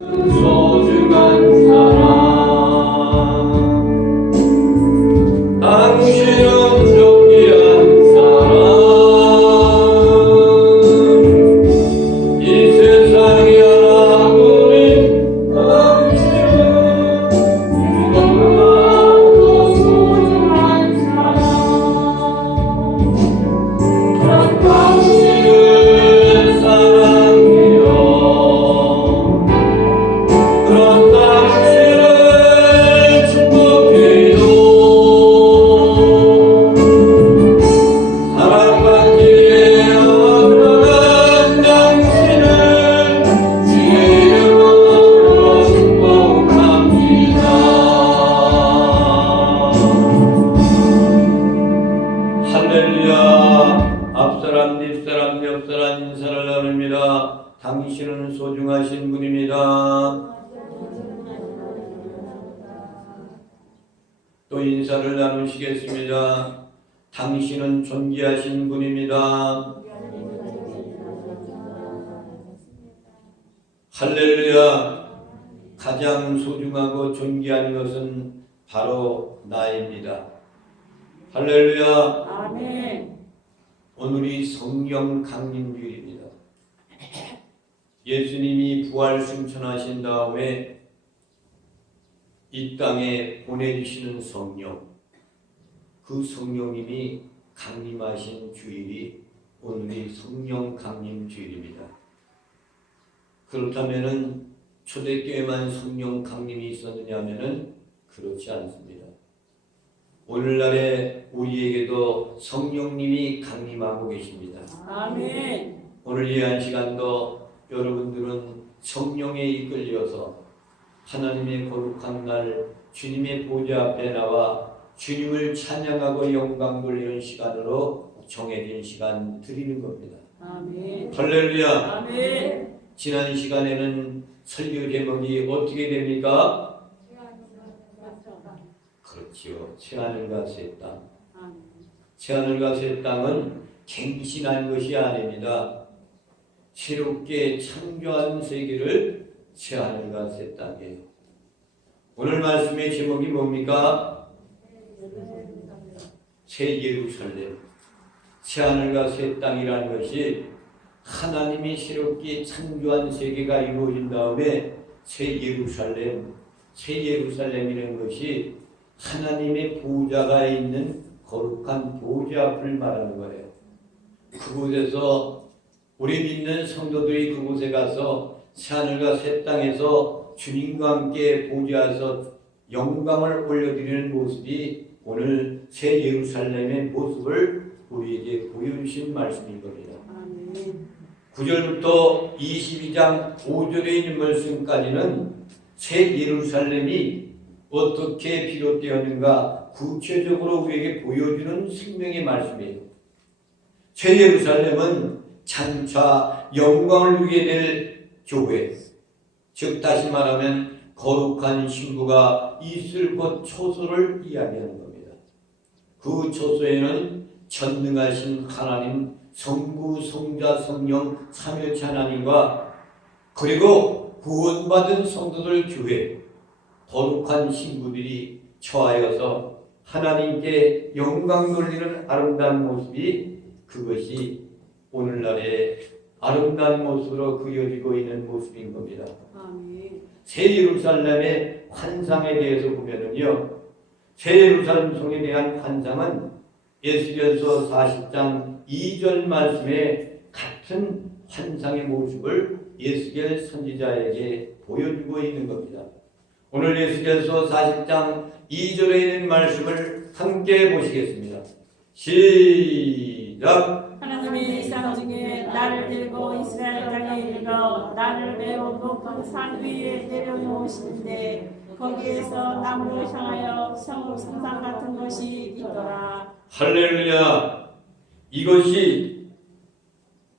소중한 사람, 당신은 존귀한 사람, 이 세상이 하나뿐인 당신은 너무나도 소중한 사람, 그런 당신을 사랑해요. 그런 당신을 축복해요. 사랑받기에 합당한 당신을 주의 이름으로 축복합니다. 할렐루야. 앞사람, 뒷사람, 옆사람 인사를 나눕니다. 당신은 소중하신 분입니다. 또 인사를 나누시겠습니다. 당신은 존귀하신 분입니다. 할렐루야. 가장 소중하고 존귀한 것은 바로 나입니다. 할렐루야. 아멘. 오늘이 성령 강림주일입니다. 예수님이 부활 승천하신 다음에 이 땅에 보내주시는 성령, 그 성령님이 강림하신 주일이 오늘이 성령 강림 주일입니다. 그렇다면은 초대교회만 성령 강림이 있었느냐 하면은 그렇지 않습니다. 오늘날에 우리에게도 성령님이 강림하고 계십니다. 아멘. 오늘 예한 시간도 여러분들은 성령에 이끌려서 하나님의 거룩한 날 주님의 보좌 앞에 나와 주님을 찬양하고 영광 돌리는 시간으로 정해진 시간 드리는 겁니다. 아멘. 할렐루야. 아멘. 지난 시간에는 설교 제목이 어떻게 됩니까? 그렇지요. 새하늘과 새 땅. 새하늘과 새 땅은 갱신한 것이 아닙니다. 새롭게 창조한 세계를 새하늘과 새 땅이에요. 오늘 말씀의 제목이 뭡니까? 새 예루살렘. 새하늘과 새 땅이라는 것이 하나님이 새롭게 창조한 세계가 이루어진 다음에 새 예루살렘이라는 것이 하나님의 보좌가 있는 거룩한 보좌 앞을 말하는 거예요. 그곳에서 우리 믿는 성도들이 그곳에 가서 새하늘과 새 땅에서 주님과 함께 보좌에서 영광을 올려드리는 모습이 오늘 새 예루살렘의 모습을 우리에게 보여주신 말씀인 겁니다. 아멘. 9절부터 22장 5절에 있는 말씀까지는 새 예루살렘이 어떻게 비롯되었는가 구체적으로 우리에게 보여주는 생명의 말씀이에요. 새 예루살렘은 장차 영광을 누리게 될 교회, 즉 다시 말하면 거룩한 신부가 있을 곳 초소를 이야기하는 겁니다. 그 초소에는 전능하신 하나님, 성부, 성자, 성령, 삼위일체 하나님과 그리고 구원받은 성도들 교회, 거룩한 신부들이 처하여서 하나님께 영광 돌리는 아름다운 모습이 그것이 오늘날의 아름다운 모습으로 그려지고 있는 모습인 겁니다. 아멘. 새 예루살렘의 환상에 대해서 보면은요, 새 예루살렘 성에 대한 환상은 에스겔서 40장 2절 말씀에 같은 환상의 모습을 에스겔 선지자에게 보여주고 있는 겁니다. 오늘 에스겔서 40장 2절에 있는 말씀을 함께 보시겠습니다. 시작. 하나님이 이 땅 중에 나를 들고 이스라엘 땅에 이르러 나를 매우 높은 산 위에 내려놓으시는데 거기에서 나무를 향하여 성상 같은 것이 있더라. 할렐루야. 이것이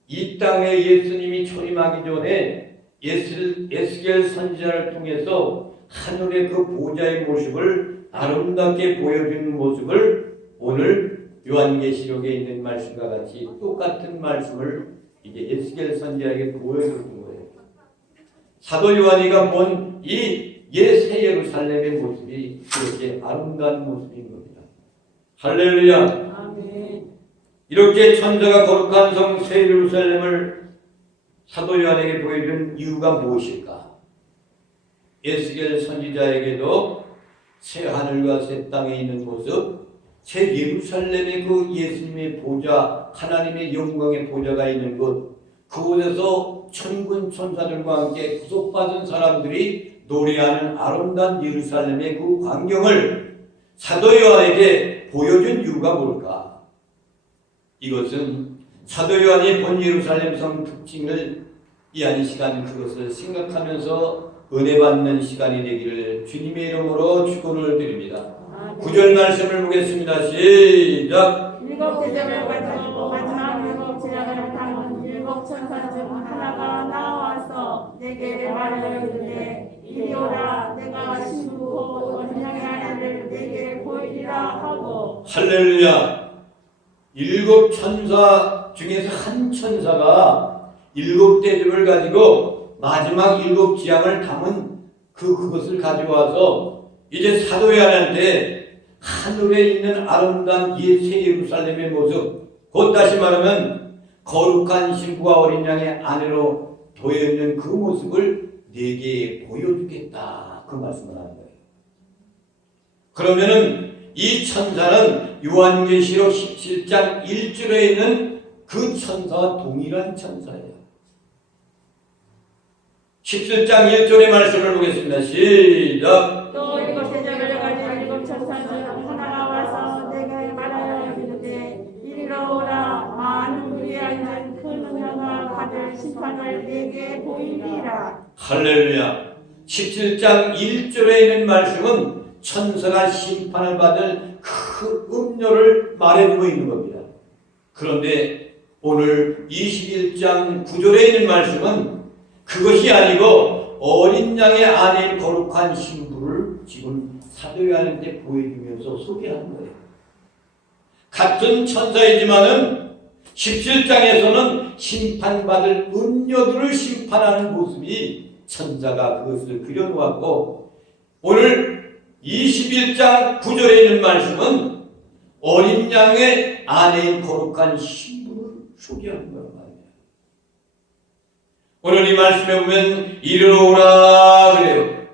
이 땅에 예수님이 초림하기 전에 에스겔 선지자를 통해서 하늘의 그 보좌의 모습을 아름답게 보여주는 모습을 오늘 요한계시록에 있는 말씀과 같이 똑같은 말씀을 이제 에스겔 선지자에게 보여주는 거예요. 사도 요한이가 본 이 옛새 예루살렘의 모습이 그렇게 아름다운 모습인 겁니다. 할렐루야. 아멘. 이렇게 천사가 거룩한 성 새 예루살렘을 사도 요한에게 보여준 이유가 무엇일까? 에스겔 선지자에게도 새 하늘과 새 땅에 있는 모습, 새 예루살렘의 그 예수님의 보좌, 하나님의 영광의 보좌가 있는 곳, 그곳에서 천군 천사들과 함께 구속받은 사람들이 노래하는 아름다운 예루살렘의 그 광경을 사도 요한에게 보여준 이유가 뭘까? 이것은 사도 요한이 본 예루살렘 성 특징을 이 한 시간 그것을 생각하면서 은혜 받는 시간이 되기를 주님의 이름으로 축원을 드립니다. 9절 말씀을 보겠습니다. 시작. 일곱 계절을 가지고 마지막 일곱 제약을 담은 일곱 천사 중 하나가 나와서 내게 말하여 이르되 이리 오라 내가 신부고 언약의 아내를 내게 보이리라 하고. 할렐루야. 일곱 천사 중에서 한 천사가 일곱 대접을 가지고 마지막 일곱 지향을 담은 그것을 가져와서 이제 사도 요한한테 하늘에 있는 아름다운 옛새 예루살렘의 모습, 곧 다시 말하면 거룩한 신부와 어린 양의 아내로 도여있는 그 모습을 내게 보여주겠다, 그 말씀을 하는 거예요. 그러면은 이 천사는 요한계시록 17장 1절에 있는 그 천사와 동일한 천사예요. 17장 1절의 말씀을 보겠습니다. 시작. 또 일곱 계절을 가진 일곱 천사 중 하나가 와서 내게 말하여 이르되 이리로 오라 많은 무리에 앉은 큰 은혜가 받을 심판을 내게 보이리라. 할렐루야. 17장 1절에 있는 말씀은 천사가 심판을 받을 그 음료를 말해주고 있는 겁니다. 그런데 오늘 21장 9절에 있는 말씀은 그것이 아니고 어린 양의 아내인 거룩한 신부를 지금 사도 요한한테 보여주면서 소개하는 거예요. 같은 천사이지만은 17장에서는 심판받을 음녀들을 심판하는 모습이 천사가 그것을 그려놓았고, 오늘 21장 9절에 있는 말씀은 어린 양의 아내인 거룩한 신부를 소개하는 거예요. 오늘 이 말씀에 보면 이리로 오라 그래요.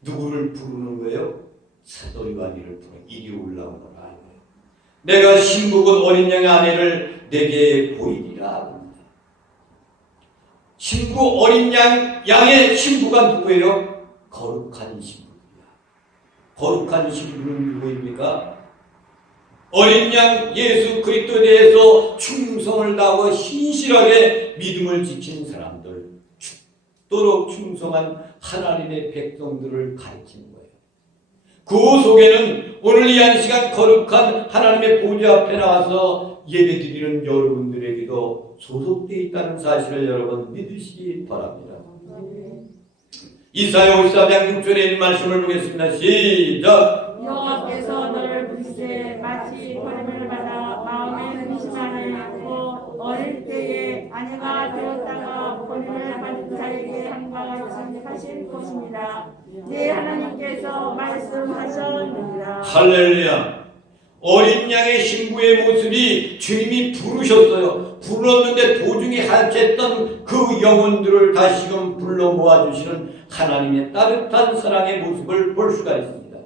누구를 부르는 거예요? 사도 요한이를 부르는, 이리 올라오라. 내가 신부곧 어린 양의 아내를 내게 보이리라 합니다. 신부 어린 양의 신부가 누구예요? 거룩한 신부입니다. 거룩한 신부는 누구입니까? 어린 양 예수 그리스도에 대해서 충성을 다하고 신실하게 믿음을 지킨 사람들, 죽도록 충성한 하나님의 백성들을 가르치는 거예요. 그 속에는 오늘 이 한 시간 거룩한 하나님의 보좌 앞에 나와서 예배드리는 여러분들에게도 소속되어 있다는 사실을 여러분 믿으시기 바랍니다. 이사야 54장 6절에 있는 말씀을 보겠습니다. 시작. 여호와께서 너를 부르시되 마치 버림을 받아 마음에 의심하는 않고 어릴 때에 아내가 되었다가 버림을 받은 자에게 한과 같이 하실 것입니다. 네 하나님께서 말씀하셨느니라. 할렐루야. 어린 양의 신부의 모습이 주님이 부르셨어요. 불렀는데 도중에 하찮던 그 영혼들을 다시금 불러 모아주시는 하나님의 따뜻한 사랑의 모습을 볼 수가 있습니다.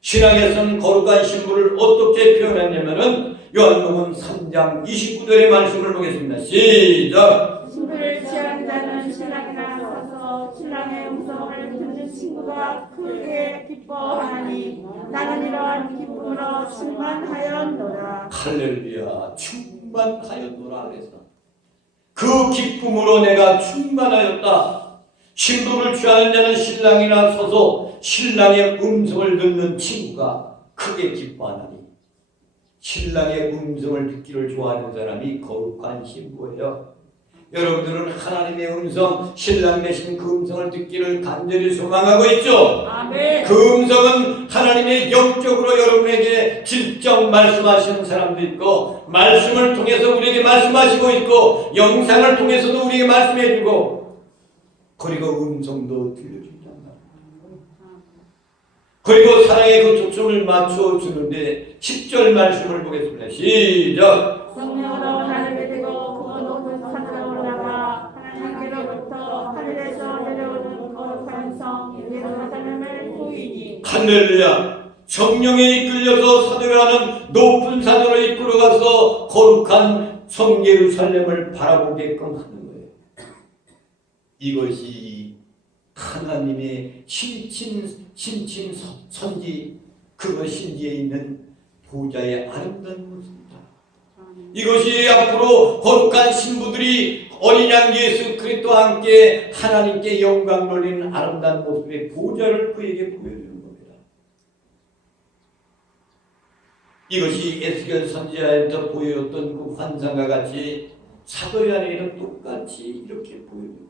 신앙에서는 거룩한 신부를 어떻게 표현했냐면은 요한복음 3장 29절의 말씀을 보겠습니다. 시작. 신부를 취한 자는 신랑이나 서서 신랑의 음성을 듣는 친구가 크게 기뻐하니 나는 이러한 기쁨으로 충만하였노라. 할렐루야. 충만하였노라 그래서 그 기쁨으로 내가 충만하였다. 신부를 취하는 자는 신랑이나 서서 신랑의 음성을 듣는 친구가 크게 기뻐하나니, 신랑의 음성을 듣기를 좋아하는 사람이 거룩한 신부예요. 여러분들은 하나님의 음성, 신랑 되신 그 음성을 듣기를 간절히 소망하고 있죠? 아멘. 그 음성은 하나님의 영적으로 여러분에게 직접 말씀하시는 사람도 있고, 말씀을 통해서 우리에게 말씀하시고 있고, 영상을 통해서도 우리에게 말씀해주고, 그리고 음성도 들려주지 않나. 그리고 사랑의 그 초점을 맞춰주는데 10절 말씀을 보겠습니다. 시작. 성령으로 나를 데리고 그 높은 산으로 올라가 하나님께로부터 하늘에서 내려오는 거룩한 성 예루살렘을 보이니. 할렐루야. 성령에 이끌려서 사도가는 높은 산으로 이끌어가서 거룩한 성 예루살렘을 바라보게끔 하는 거예요. 이것이 하나님의 심친 선지 그 신지에 있는 보좌의 아름다운 모습입니다. 이것이 앞으로 거룩한 신부들이 어린 양 예수 그리스도와 함께 하나님께 영광 돌리는 아름다운 모습의 보좌를 그에게 보여주는 겁니다. 이것이 에스겔 선지자에서 보였던 그 환상과 같이 사도 요한에게는 똑같이 이렇게 보여줍니다.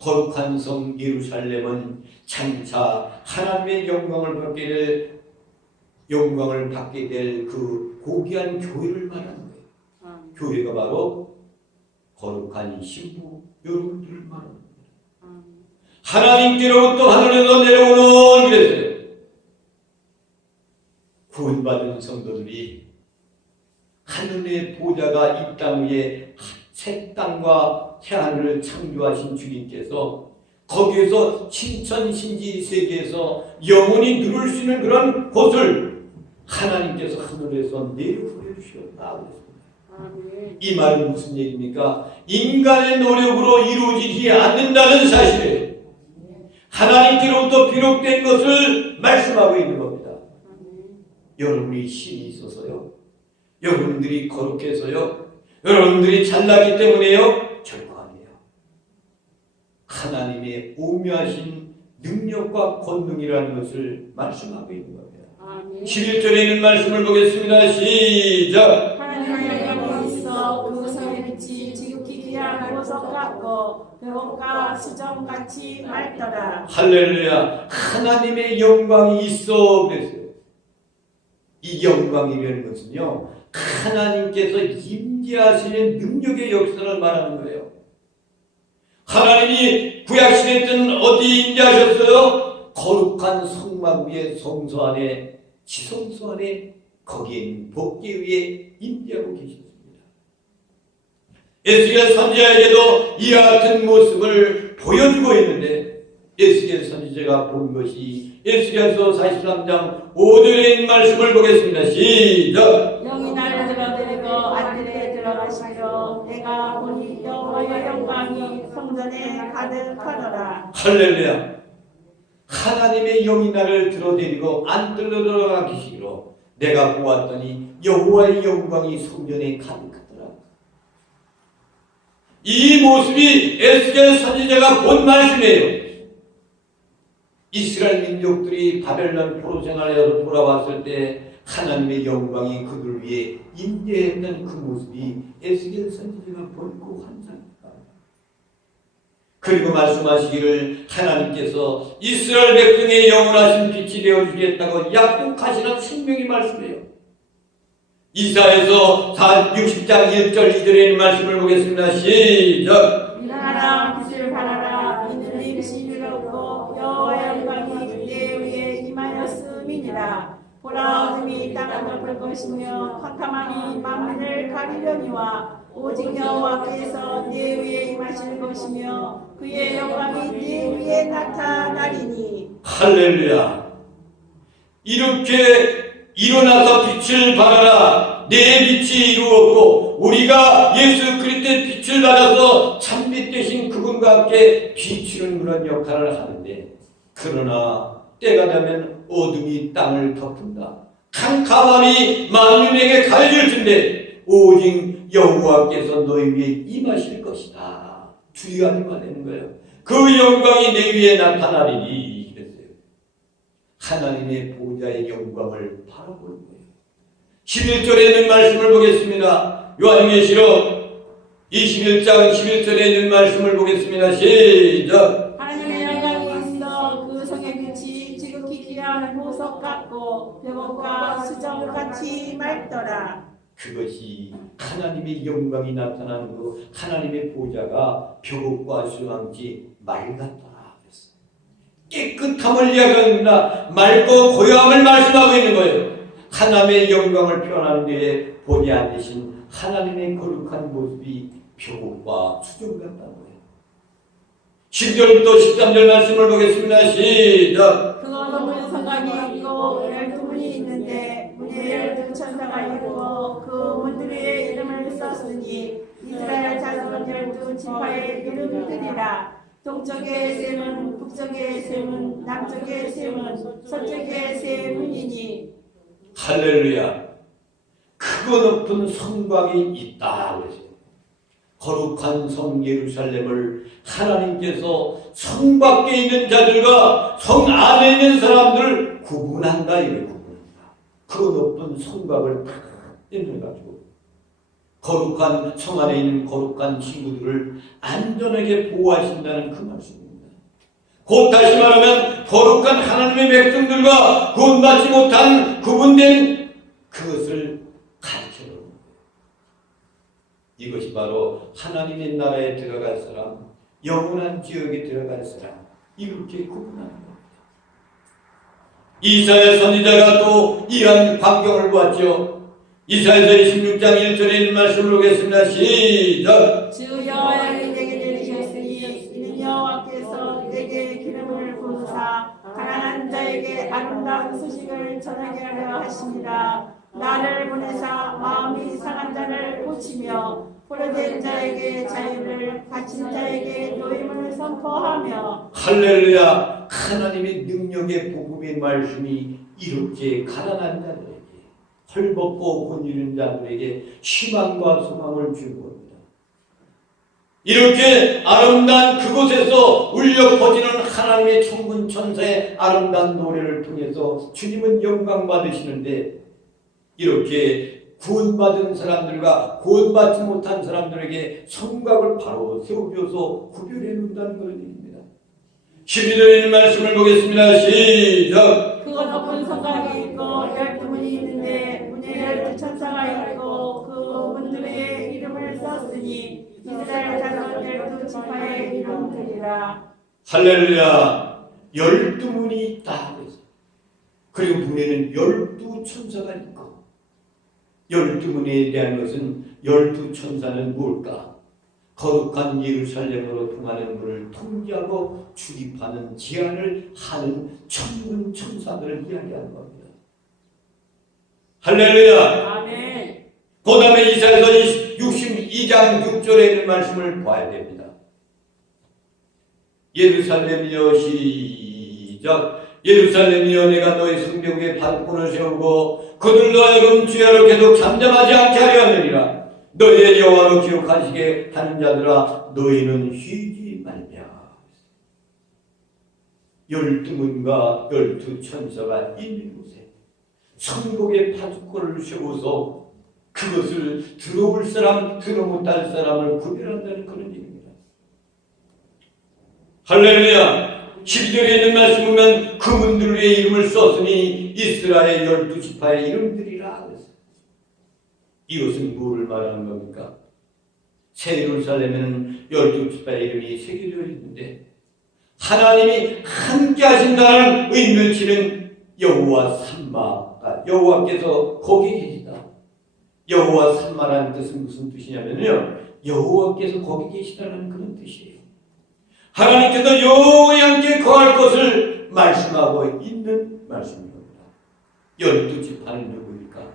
거룩한 성 예루살렘은 장차 하나님의 영광을 받게 될 그 고귀한 교회를 말하는 거예요. 교회가 바로 거룩한 신부 여러분들을 말하는 거예요. 하나님께로부터 하늘에서 내려오는 그랬어요. 구원받은 성도들이 하늘의 보좌가 이 땅 위에 새 땅과 새 하늘을 창조하신 주님께서 거기에서 신천신지 세계에서 영원히 누릴 수 있는 그런 곳을 하나님께서 하늘에서 내려보내주셨다. 이 말은 무슨 얘기입니까? 인간의 노력으로 이루어지지 않는다는 사실이에요. 하나님께로부터 비롯된 것을 말씀하고 있는 겁니다. 여러분이 신이 있어서요, 여러분들이 거룩해서요, 여러분들이 잘나기 때문에요? 절거 아니에요. 하나님의 오묘하신 능력과 권능이라는 것을 말씀하고 있는 겁니다. 11절에 있는 말씀을 보겠습니다. 시작. 하나님의 영광이 있어 그 성의 빛이 지극히 귀한 보석 같고 백옥과 수정같이 맑더라. 할렐루야. 하나님의 영광이 있어 그랬어요. 이 영광이라는 것은요, 하나님께서 임재하시는 능력의 역사를 말하는 거예요. 하나님이 구약시대 때는 어디 임재하셨어요? 거룩한 성막 위에 성소 안에, 지성소 안에, 거기에 있는 법궤 위에 임재하고 계셨습니다. 에스겔 선지자에게도 이와 같은 모습을 보여주고 있는데, 에스겔 선지자가 본 것이 에스겔서 43장 5절에 있는 말씀을 보겠습니다. 시작. 영이 나를 들어드리고 안뜰에 들어가시며 내가 보니 여호와의 영광이 성전에 가득하더라. 할렐루야. 하나님의 영이 나를 들어드리고 안뜰로 들어가 계시기로 내가 보았더니 여호와의 영광이 성전에 가득하더라. 이 모습이 에스겔 선지자가 본 말씀이에요. 이스라엘 민족들이 바벨론 포로 생활에서 돌아왔을 때 하나님의 영광이 그들 위에 임재했던 그 모습이 에스겔 선지자가 본 그 환상입니다. 그리고 말씀하시기를 하나님께서 이스라엘 백성의 영원하신 빛이 되어주겠다고 약속하시는 생명의 말씀이에요. 이사야서 60장 1절 2절에 있는 말씀을 보겠습니다. 시작. 일어나라 빛을 발하라 이는 네 빛이 이르렀고 여호와의 영광이 내 위에 임하였음이니라. 보라 어둠이 땅을 덮을 것이며 캄캄함이 만민을 가리려니와 오직 여호와께서 내 위에 임하실 것이며 그의 영광이 내 위에 나타나리니. 할렐루야. 이렇게 일어나서 빛을 발하라. 내 빛이 이루었고 우리가 예수 그리스도의 빛을 받아서 참빛 되신 그분과 함께 비추는 그런 역할을 하는데, 그러나 때가 되면 어둠이 땅을 덮는다. 캄캄함이 만민에게 가려질 텐데 오직 여호와께서 너희 위에 임하실 것이다. 주의하기만 하는 거예요. 그 영광이 내 위에 나타나리니 그랬어요. 하나님의 보좌의 영광을 바라보는 거예요. 11절에 있는 말씀을 보겠습니다. 요한계시록 21장 11절에 있는 말씀을 보겠습니다. 시작. 하나님의 영광이 있어 그 성의 빛이 지극히 귀한 보석 같고 백옥과 수정같이 맑더라. 그것이 하나님의 영광이 나타나는 그 하나님의 보좌가 벼룩과 수왕지 맑았더라 그랬어요. 깨끗함을 이야기합니다. 맑고 고요함을 말씀하고 있는 거예요. 하나님의 영광을 표현하는 데에 보지 않으신 하나님의 거룩한 모습이 벼룩과 수정 같다고 해요. 10절부터 13절 말씀을 보겠습니다. 시작. 그거 높은 성곽이 있고 12문이 있는데 문에 12천사가 있고 그 문들의 이름을 썼으니 이스라엘 자손 12지파의 이름들이라. 동쪽의 세 문, 북쪽의 세 문, 남쪽의 세 문, 서쪽의 세 문이니. 할렐루야. 크고 높은 성곽이 있다 그랬어요. 거룩한 성 예루살렘을 하나님께서 성 밖에 있는 자들과 성 안에 있는 사람들을 구분한다 이래 구분한다. 그 높은 성곽을 다 떼내가지고 거룩한 성 안에 있는 거룩한 친구들을 안전하게 보호하신다는 그 말씀입니다. 곧 다시 말하면 거룩한 하나님의 백성들과 구원받지 못한 구분된 그것을 가르쳐놓은 거예요. 이것이 바로 하나님의 나라에 들어갈 사람, 영원한 지역에 들어갈 사람, 이렇게 구분하는 겁니다. 이사야 선지자가 또 이러한 광경을 보았죠. 이사야서 26장 1절에 있는 말씀을 보겠습니다. 시작. 주 여호와의 내게 내리셨으니 이는 여호와께서 내게 기름을 부으사 가난한 자에게 아름다운 소식을 전하게 하려 하십니다. 나를 보내사 마음이 상한 자를 고치며 포로된 자에게 자유를, 갇힌 자에게 노임을 선포하며. 할렐루야. 하나님의 능력의 복음의 말씀이 이렇게 가난한 자들에게, 헐벗고 못 이룬 자들에게 희망과 소망을 주는 겁니다. 이렇게 아름다운 그곳에서 울려 퍼지는 하나님의 천군 천사의 아름다운 노래를 통해서 주님은 영광 받으시는데, 이렇게 구원받은 사람들과 구원받지 못한 사람들에게 성곽을 바로 세워줘서 구별해 놓는다는 그런 얘기입니다. 12절에 있는 말씀을 보겠습니다. 시작. 그거 높은 성곽이 있고 12문이 있는데 문에 12천사가 있고 그 문들의 이름을 썼으니 이스라엘 자손 12지파의 이름들이라. 할렐루야. 12문이 있다. 그리고 문에는 12천사가 있고, 12문에 대한 것은 12천사는 뭘까? 거룩한 예루살렘으로 통하는 문을 통제하고 출입하는 제한을 하는 천군 천사들을 이야기하는 겁니다. 할렐루야. 아멘. 그 다음에 이사야서 62장 6절에 있는 말씀을 봐야 됩니다. 예루살렘이여 시작. 예루살렘이여 내가 너희 성벽 위에 발권을 세우고 그들로 하여금 주야로 계속 잠잠하지 않게 하려 하느니라. 너희의 여호와로 기억하시게 하는 자들아 너희는 쉬지 말며. 12문과 12천사가 있는 곳에 성벽의 파수꾼을 세워서 그것을 들어올 사람, 들어 못할 사람을 구별한다는 그런 얘기입니다. 할렐루야. 12절에 있는 말씀 보면 그 문들 위에 이름을 썼으니 이스라엘 12지파의 이름들이라. 이것은 뭐를 말하는 겁니까? 새 예루살렘에는 12지파의 이름이 새겨져 있는데 하나님이 함께 하신다는 의미를 지는 여호와 삼마가 여호와께서 거기 계시다. 여호와 삼마라는 뜻은 무슨 뜻이냐면요, 여호와께서 거기 계시다는 그런 뜻이에요. 하나님께서 영원히 함께 거할 것을 말씀하고 있는 말씀입니다. 12지파는 누구입니까?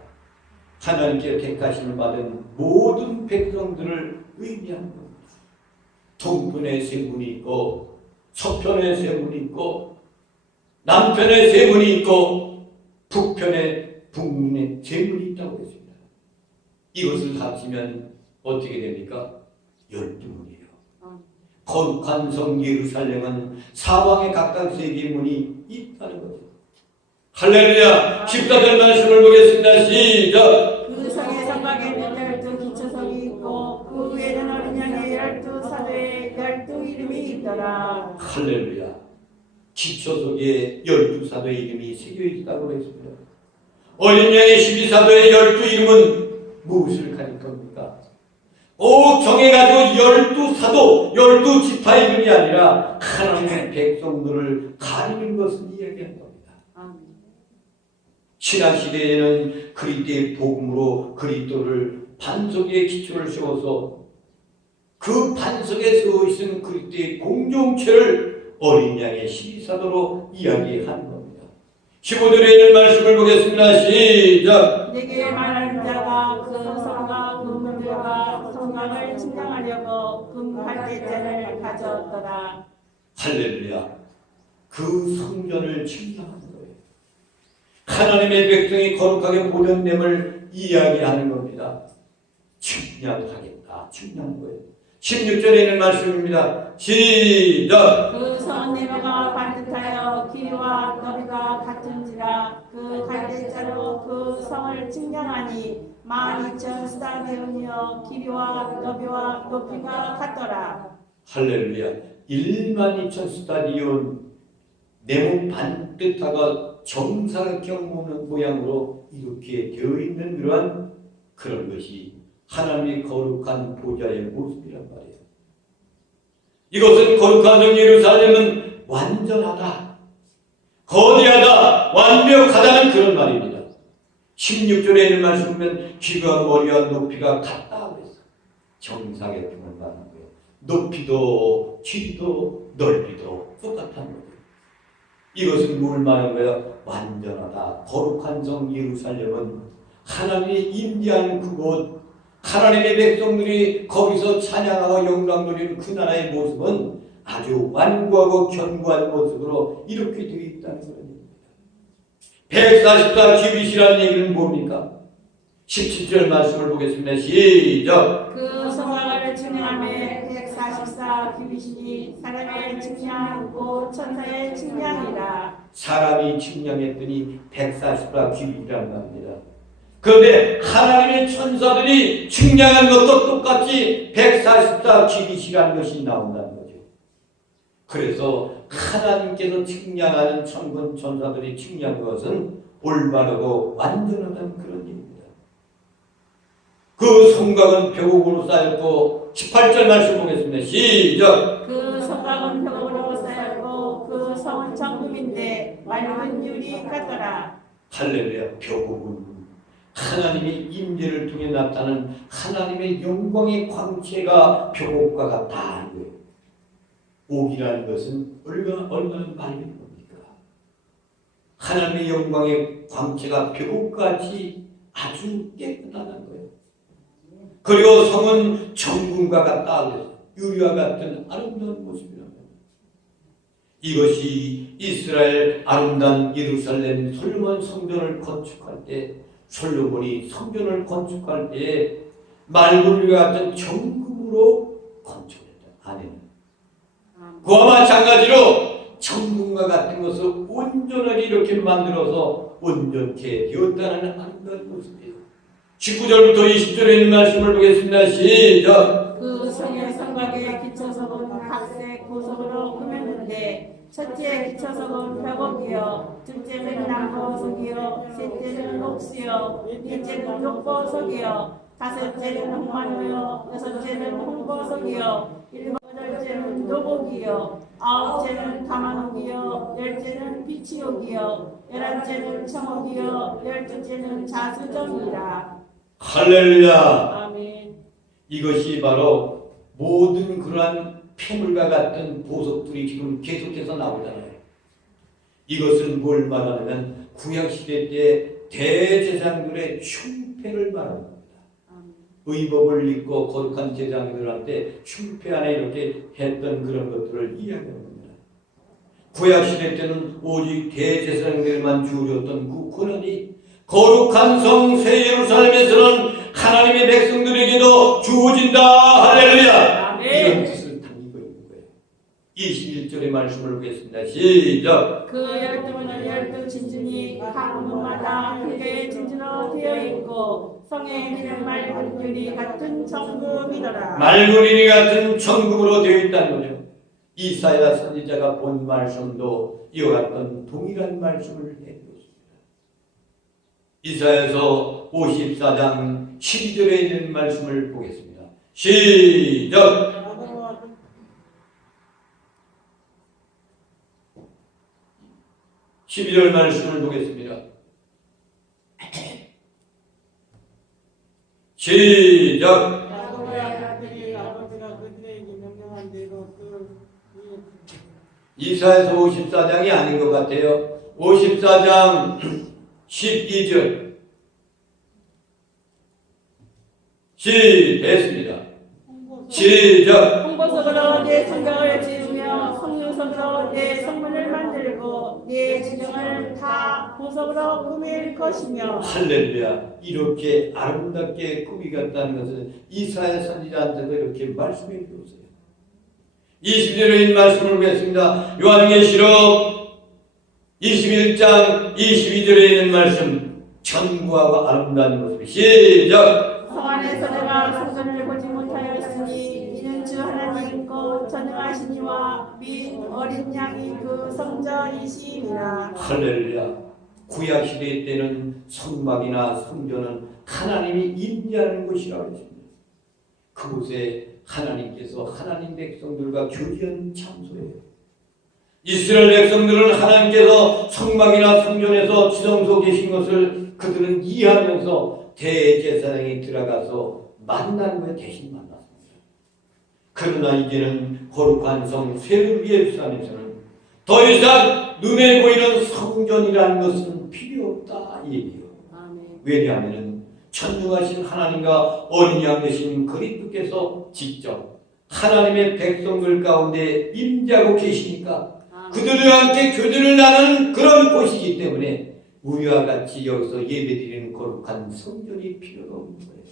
하나님께 택하심을 받은 모든 백성들을 의미하는 겁니다. 동편에 세 문이 있고 서편에 세 문이 있고 남편에 세 문이 있고 북문에 세 문이 있다고 했습니다. 이것을 합치면 어떻게 됩니까? 12문이에요. 거룩한 성 예루살렘은 사방에 각각 세 개의 문이 있다는 거죠. 할렐루야. 14절 말씀을 보겠습니다. 시작. 그 성의 성곽에는 12기초석이 있고 그 위에는 어린 양의 12사도의 12이름이 있더라. 할렐루야. 기초석에 12사도의 이름이 새겨 있다고 했습니다. 어린 양의 12사도의 12이름은 무엇을 가질 겁니까? 꼭 정해가지고 12사도, 12지파의 분이 아니라 하나님의 백성들을 가리는 것을 이야기한 겁니다. 신학시대에는 그리스도의 복음으로 그리스도를 반석에 기초를 세워서 그 반석에 서 있는 그리스도의 공동체를 어린 양의 12사도로 이야기한 겁니다. 15절에 있는 말씀을 보겠습니다. 시작! 내게 말하는 자가 그 성과 금을 들어가 성곽을 측량하려고 금갈대잔을 가져왔더라. 할렐루야. 그 성전을 측량하는 거예요. 하나님의 백성이 거룩하게 보존됨을 이야기하는 겁니다. 측량하겠다. 측량한 거예요. 16절에 있는 말씀입니다. 시작! 그 성 내려가 반듯하여 길이와 너비가 같은지라 그 갈대자로 그 성을 측량하니 12,000스타디온이여 길이와 너비와 높이가 같더라. 할렐루야. 12,000스타디온 네모 반듯하가 정사각형 모양으로 이렇게 되어 있는 그런 것이 하나님의 거룩한 보좌의 모습이란 말이에요. 이것은 거룩한 성 예루살렘은 완전하다, 거대하다, 완벽하다는 그런 말입니다. 16절에 있는 말씀 보면 귀가 머리와 높이가 같다고 했어요. 정사각형을 말하는 거예요. 높이도 길이도 넓이도 똑같은 거예요. 이것은 뭘 말하는 거예요? 완전하다. 거룩한 성 예루살렘은 하나님의 임재하는 그곳, 하나님의 백성들이 거기서 찬양하고 영광 돌리는 그 나라의 모습은 아주 완고하고 견고한 모습으로 이렇게 되어 있다는 겁니다. 144 규빗이라는 얘기는 뭡니까? 17절 말씀을 보겠습니다. 시작! 그 성곽을 측량함에 144 규빗이니 사람의 측량하고 천사의 측량이라. 사람이 측량했더니 144 규빗이라는 겁니다. 그런데 하나님의 천사들이 측량한 것도 똑같이 144 규빗이라는 것이 나온다는 거죠. 그래서 하나님께서 측량하는 천군 천사들이 측량한 것은 올바르고 완전하다는 그런 얘기입니다. 그 성곽은 벽옥으로 쌓였고 18절 말씀 보겠습니다. 시작! 그 성곽은 벽으로 쌓였고 그 성은 정금인데 맑은 유리 같더라. 할렐루야. 벽옥은 하나님의 임재를 통해 나타나는 하나님의 영광의 광채가 벽옥과 같다는 거예요. 옥이라는 것은 얼마나 맑은 겁니까? 하나님의 영광의 광채가 벽옥같이 아주 깨끗하다는 거예요. 그리고 성은 정금과 같다. 유리와 같은 아름다운 모습이라는 거예요. 이것이 이스라엘 아름다운 예루살렘 솔로몬 성전을 건축할 때 솔로몬이 성전을 건축할 때에 말구리와 같은 정금으로 건축했다. 아멘. 그와 마찬가지로 정금과 같은 것을 온전하게 이렇게 만들어서 온전케 되었다는 아름다운 모습이에요. 19절부터 20절에 있는 말씀을 보겠습니다. 시작! 그 성의 성곽에 기초석은 각색 보석으로 꾸몄는데 첫째 기초석은 벽옥이요 둘째는 남보석이요 셋째는 옥수요 넷째는 녹보석이요 다섯째는 홍마노요 여섯째는 홍보석이요 여덟째는 노복이요 아홉째는 가만옥이요 열째는 비치옥이요 11째는 청옥이요 12째는 자수정이라. 할렐루야. 아멘. 이것이 바로 모든 그러한 폐물과 같은 보석들이 지금 계속해서 나오잖아요. 이것은 뭘 말하냐면 구약시대 때 대제사장들의 흉패를 말합니다. 의복을 입고 거룩한 제사장들한테 흉패 안에 이렇게 했던 그런 것들을 이야기합니다. 구약시대 때는 오직 대제사장들만 주어졌던 그 권한이 거룩한 성 새 예루살렘에서는 하나님의 백성들에게도 주어진다. 할렐루야. 이런 뜻을 담고 있는 거예요. 21절의 말씀을 보겠습니다. 시작! 그 12문은 12진준이 각 문마다 흙의 진주로 되어 있고 성의 길은 맑은 유리 같은 정금이더라. 맑은 유리 같은 정금으로 되어 있다는 거죠. 이사야 선지자가 본 말씀도 이와 같은 동일한 말씀을 해주었습니다. 이사야서 54장 12절에 있는 말씀을 보겠습니다. 시작! 12절 말씀을 보겠습니다. 시작! 이사야서 54장이 아닌 것 같아요. 54장 12절 됐습니다. 시작! 홍보석으로 내 성경을 지으며 성령석으로 내 성문을 만들고 내 지경을 다 보석으로 꾸밀 것이며. 할렐루야. 이렇게 아름답게 꾸미겠다는 것은 이사야 선지자한테도 이렇게 말씀해 주었어요. 20절의 말씀을 보겠습니다. 요한계시록 21장 22절에 있는 말씀, 천구하고 아름다운 모습. 시작! 성 안에서 내가 성전을 보지 못하였으니 이는 주 하나님이고 전능하신 이와 및 어린 양이 그 성전이시니라. 할렐루야. 구약 시대 때는 성막이나 성전은 하나님이 임재하는 곳이라고 했습니다. 그곳에 하나님께서 하나님 백성들과 교제한 장소예요. 이스라엘 백성들은 하나님께서 성막이나 성전에서 지성소 계신 것을 그들은 이해하면서 대제사장이 들어가서 만난 거에 대신 만났습니다. 그러나 이제는 거룩한 성 새로운 예루살렘에서는 더 이상 눈에 보이는 성전이라는 것은 필요 없다 이 얘기예요. 왜냐하면 전능하신 하나님과 어린 양 되신 그리스도께서 직접 하나님의 백성들 가운데 임재하고 계시니까 그들과 함께 교제를 나누는 그런 곳이기 때문에 우리와 같이 여기서 예배드리는 거룩한 성전이 필요가 없는 거예요.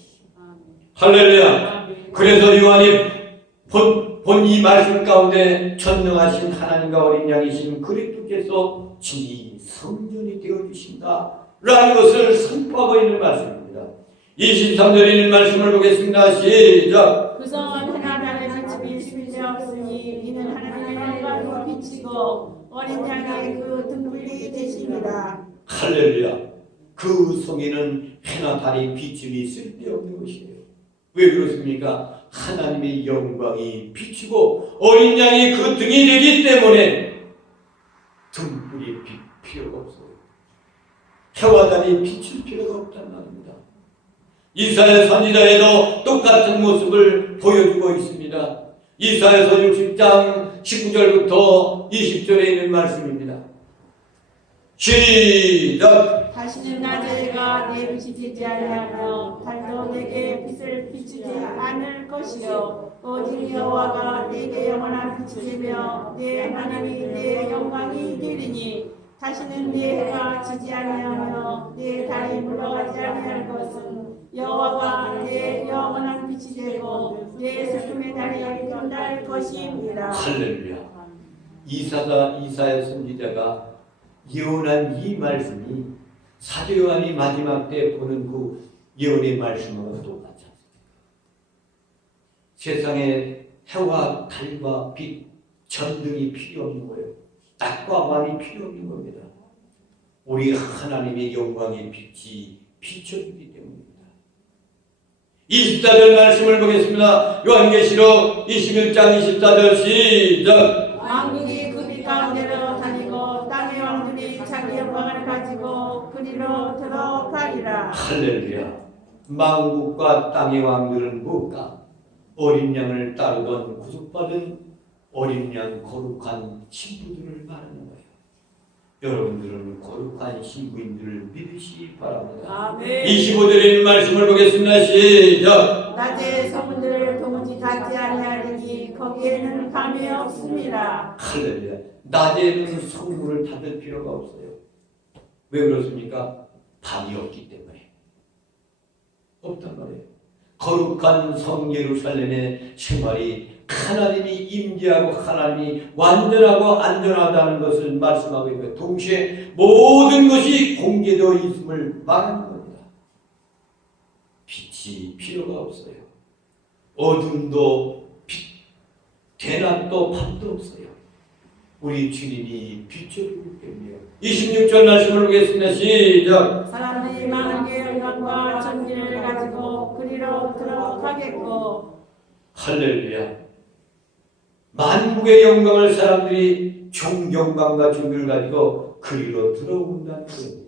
할렐루야. 그래서 요한이 본 이 말씀 가운데 전능하신 하나님과 어린 양이신 그리스도께서 진히 성전이 되어주신다 라는 것을 선포하고 있는 말씀입니다. 23절에 있는 말씀을 보겠습니다. 시작! 그 성은 하나님의 빛이 심지었으니 이는 하나님의 영광이 빛이고 어린 양의 그 등불이 되십니다. 할렐루야. 그 성에는 해나 달이 비침이 쓸데없는 것이에요. 왜 그렇습니까? 하나님의 영광이 비치고 어린 양이 그 등이 되기 때문에 등불이 필요가 없어요. 해와 달이 비칠 필요가 없단 말입니다. 이사야 선지자에도 똑같은 모습을 보여주고 있습니다. 이사야서 60장 19절부터 20절에 있는 말씀입니다. 시작! 다시는 낮에가 내 빛이 되지 아니하며 달도 내게 빛을 비추지 않을 것이요 오직 여호와가 내게 영원한 빛이 되며 내 하나님이 내 영광이 되리니 다시는 내 해가 지지 아니하며 내 달이 물러가지 아니할 것은 여호와가 내 영원한 빛이 되고 내 슬픔의 달이 빛날 것입니다. 할렐루야. 이사야 선지자가 예언한 이 말씀이 사도 요한이 마지막 때 보는 그 예언의 말씀하고 똑같지 않습니까? 세상에 해와 달과 빛, 전등이 필요 없는 거예요. 낮과 밤이 필요 없는 겁니다. 우리 하나님의 영광의 빛이 비춰주기 때문입니다. 24절 말씀을 보겠습니다. 요한계시록 21장 24절 시작! 왕국이 그 빛 가운데로 다니고 땅의 왕들이 자기 영광을 가지고 그리로 들어가리라. 할렐루야. 만국과 땅의 왕들은 뭘까? 어린 양을 따르던 구속받은 어린 양 거룩한 신부들을 말하는 거예요. 여러분들은 거룩한 신부인들을 믿으시기 바랍니다. 아멘. 25절에 있는 말씀을 보겠습니다. 시작! 낮에 성문들을 도무지 닫지 아니하리니 거기에는 밤이 없습니다. 할렐루야. 낮에는 성문을 닫을 필요가 없어요. 왜 그렇습니까? 밤이 없기 때문에. 없단 말이에요. 거룩한 성 예루살렘의 생활이 하나님이 임재하고 하나님이 완전하고 안전하다는 것을 말씀하고 있고 동시에 모든 것이 공개되어 있음을 말하는 겁니다. 빛이 필요가 없어요. 어둠도 빛, 대낮도 밤도 없어요. 우리 주님이 비춰주기 때문이에요. 26절 말씀을 보겠습니다. 시작. 사람들이 만왕의 영광과 정의를 가지고 그리로 들어가겠고. 할렐루야. 만국의 영광을 사람들이 영광과 존귀를 가지고 그리로 들어온다는 것입니다.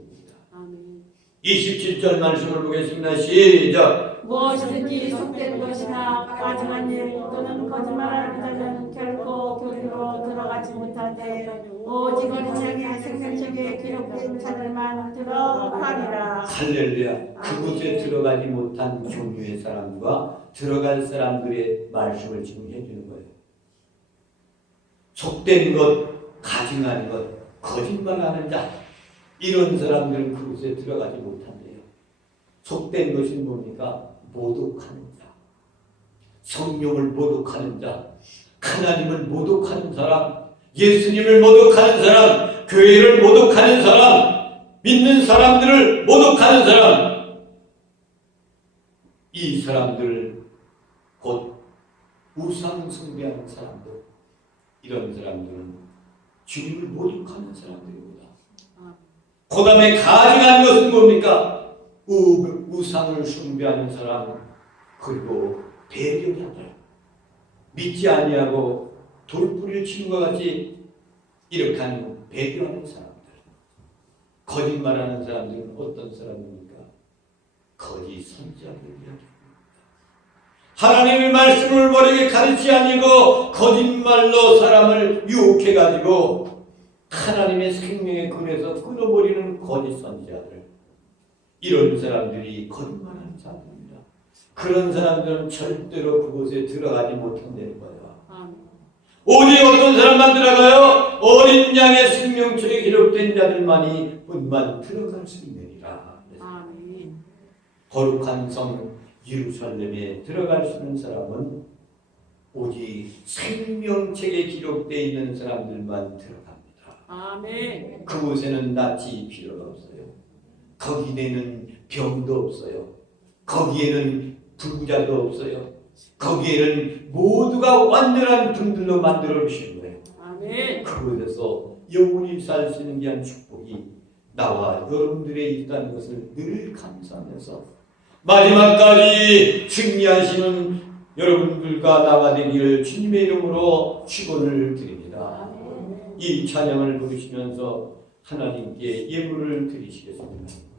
27절 말씀을 보겠습니다. 시작. 무엇이든지 속된 것이나 가증한 일 또는 거짓말하는 자는 결코 그리로 들어가지 못하되 오직 어린 양의 생명책에 기록된 자들만 들어가리라. 할렐루야. 그곳에 들어가지 못한 종류의 사람과 들어갈 사람들의 말씀을 지금 해주는 거예요. 속된 것, 가증한 것, 거짓말하는 자, 이런 사람들은 그곳에 들어가지 못한대요. 속된 것이 뭡니까? 모독하는 자, 성령을 모독하는 자, 하나님을 모독하는 사람, 예수님을 모독하는 사람, 교회를 모독하는 사람, 믿는 사람들을 모독하는 사람, 이 사람들 곧 우상 숭배하는 사람들, 이런 사람들은 주님을 모독하는 사람들입니다. 그 다음에 가증한 것은 뭡니까? 우상을 숭배하는 사람, 그리고 배교자들, 믿지 아니하고 돌뿌리를 치는 것 같이 이렇게 하는 배교하는 사람들, 거짓말하는 사람들은 어떤 사람입니까? 거짓 선지자들 이야기입니다. 하나님의 말씀을 바르게 가르치지 아니고 거짓말로 사람을 유혹해가지고 하나님의 생명의 근에서 끊어버리는 거짓 선지자들, 이런 사람들이 거짓말하는 사람입니다. 그런 사람들은 절대로 그곳에 들어가지 못한다는 거예요. 오직 어떤 사람만 들어가요? 어린 양의 생명책에 기록된 자들만이 뿐만 들어갈 수 있느니라. 거룩한 성 예루살렘에 들어갈 수 있는 사람은 오직 생명책에 기록되어 있는 사람들만 들어갑니다. 아멘. 그곳에는 낯이 필요가 없어요. 거기에는 병도 없어요. 거기에는 불구자도 없어요. 거기에는 모두가 완전한 분들로 만들어 주시는 거예요. 아멘. 그곳에서 영원히 살 수 있는 귀한 축복이 나와 여러분들에 있다는 것을 늘 감사하면서 마지막까지 승리하시는 여러분들과 나가 되기를 주님의 이름으로 축원을 드립니다. 이 찬양을 부르시면서 하나님께 예물을 드리시겠습니다.